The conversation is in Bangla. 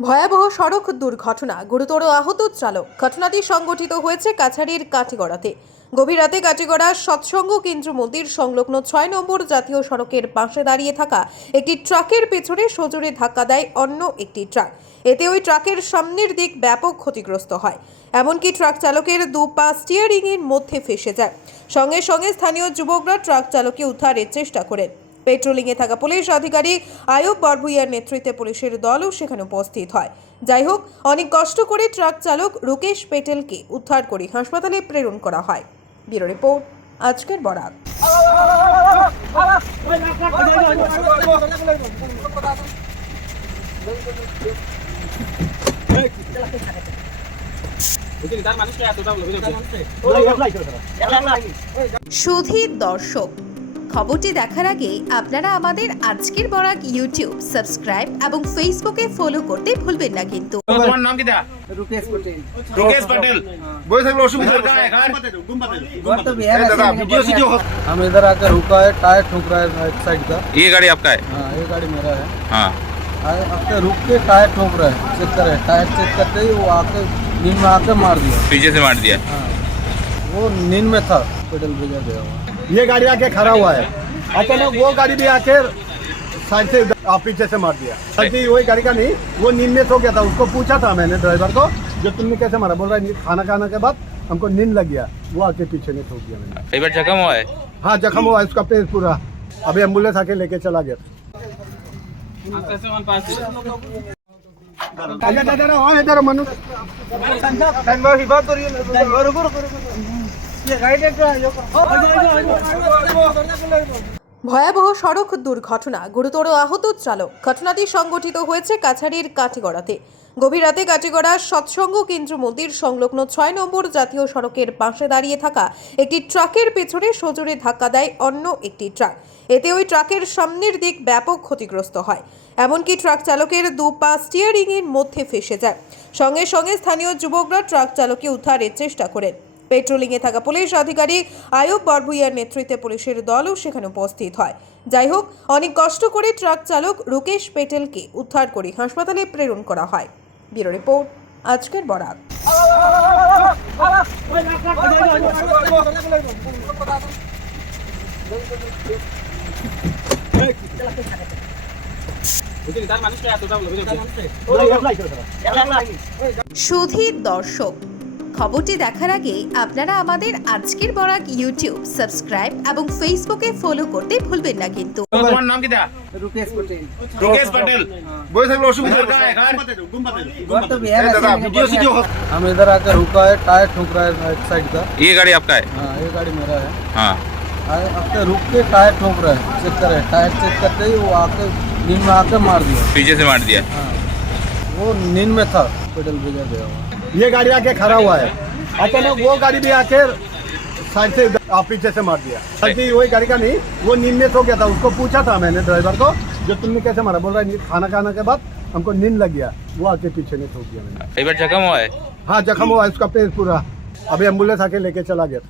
ভয়াবহ সড়ক দুর্ঘটনা, গুরুতর আহত চালক। ঘটনাটি সংঘটিত হয়েছে কাছাড়ির কাটিগড়াতে। গভীর রাতে কাটিগড়া সৎসঙ্গ কেন্দ্র মন্দির সংলগ্ন ৬ নম্বর জাতীয় সড়কের পাশে দাঁড়িয়ে থাকা একটি ট্রাকের পেছনে সজোরে ধাক্কা দেয় অন্য একটি ট্রাক। এতে ওই ট্রাকের সামনের দিক ব্যাপক ক্ষতিগ্রস্ত হয়। এমনকি ট্রাক চালকের দু পা স্টিয়ারিং এর মধ্যে ফেসে যায়। সঙ্গে সঙ্গে স্থানীয় যুবকরা ট্রাক চালককে উদ্ধারের চেষ্টা করেন। পেট্রোলিংয়ে থাকা পুলিশ আধিকারিক আয়ুব বরভুইয়ার নেতৃত্বে পুলিশের দলও সেখানে উপস্থিত হয়। যাই হোক, অনেক কষ্ট করে ট্রাক চালক রুকেশ পেটেলকে উদ্ধার করে হাসপাতালে প্রেরণ করা হয়। ব্যুরো রিপোর্ট, আজকের বরাত। সুধী দর্শক, খবরটি দেখার আগে আপনারা আমাদের আজকের বরাক ইউটিউব সাবস্ক্রাইব এবং ফেসবুকে ফলো করতে ভুলবেন না কিন্তু। তোমার নাম কি দা? रुकेश पटेल। रुकेश पटेल बोल सकते असुविधा का है घर तो बिहार दादा वीडियो से जो हम इधर आकर रुका है, टायर ठोक रहा है राइट साइड का। ये गाड़ी आपका है? हाँ, ये गाड़ी मेरा है। हाँ, आके रुक के टायर ठोक रहा है, चेक करे, टायर चेक करते ही वो आके नींद में आके मार दिया। पीछे से मार दिया। हाँ, वो नींद में था, पेडल भेजा गया हुआ। ये गाड़ी आके खड़ा हुआ है, अचानक वो गाड़ी भी आके साइड से पीछे से मार दिया। बल्कि वही गाड़ी का नहीं, वो नींद में सो गया था। उसको पूछा था मैंने ड्राइवर को, जो तुमने कैसे मारा? बोल रहा है खाना खाने के बाद हमको नींद लग गया, वो आके पीछे ने ठोक दिया मैंने। कई बार जख्म हुआ है? हाँ, जख्म हुआ है, उसका पेट पूरा। अभी एम्बुलेंस आके लेके चला गया। ভয়াবহ সড়ক দুর্ঘটনা, গুরুতর আহত চালক। ঘটনাটি সংঘটিত হয়েছে কাছাড়ির কাটিগড়াতে। গভীর রাতে কাটিগড়া সৎসঙ্গ কেন্দ্র মন্দির সংলগ্ন ৬ নম্বর জাতীয় সড়কের পাশে দাঁড়িয়ে থাকা একটি ট্রাকের পেছনে সজোরে ধাক্কা দেয় অন্য একটি ট্রাক। এতে ওই ট্রাকের সামনের দিক ব্যাপক ক্ষতিগ্রস্ত হয়। এমনকি ট্রাক চালকের দু পা স্টিয়ারিং এর মধ্যে ফেসে যায়। সঙ্গে সঙ্গে স্থানীয় যুবকরা ট্রাক চালককে উদ্ধারের চেষ্টা করেন। পেট্রোলিংয়ে থাকা পুলিশ আধিকারিক আয়ুব বরভুইয়ার নেতৃত্বে পুলিশের দলও সেখানে উপস্থিত হয়। যাই হোক, অনেক কষ্ট করে ট্রাক চালক রুকেশ পেটেলকে উদ্ধার করে হাসপাতালে প্রেরণ করা হয়। ব্যুরো রিপোর্ট, আজকের বরাত। সুধী দর্শক, খবরটি দেখার আগে আপনারা আমাদের আজকের বরাক ইউটিউব সাবস্ক্রাইব এবং ফেসবুকে ফলো করতে ভুলবেন না কিন্তু। তোমার নাম কি দা? रुकेश पटेल। रुकेश पटेल बोल सकते असुविधा का है घर तो बिहार दादा वीडियो से जो हम इधर आकर रुका है, टायर ठोक रहा है राइट साइड का। ये गाड़ी आपका है? हाँ, ये गाड़ी मेरा है। हाँ, आके रुक के टायर ठोक रहा है, चेक करे, टायर चेक करते ही वो आके नींद में आके मार दिया। पीछे से मार दिया। हाँ, वो नींद में था, पेडल भेजा गया हुआ। ये गाड़ी आके खड़ा हुआ है, अचानक वो गाड़ी भी आके साइड से पीछे से मार दिया। बल्कि वही गाड़ी का नहीं, वो नींद में सो गया था। उसको पूछा था मैंने ड्राइवर को, जो तुमने कैसे मारा? बोल रहा है खाना खाने के बाद हमको नींद लग गया, वो आके पीछे ने ठोक दिया मैंने। कई बार जख्म हुआ है? हाँ, जख्म हुआ है, उसका पेट पूरा। अभी एम्बुलेंस आके लेके चला गया।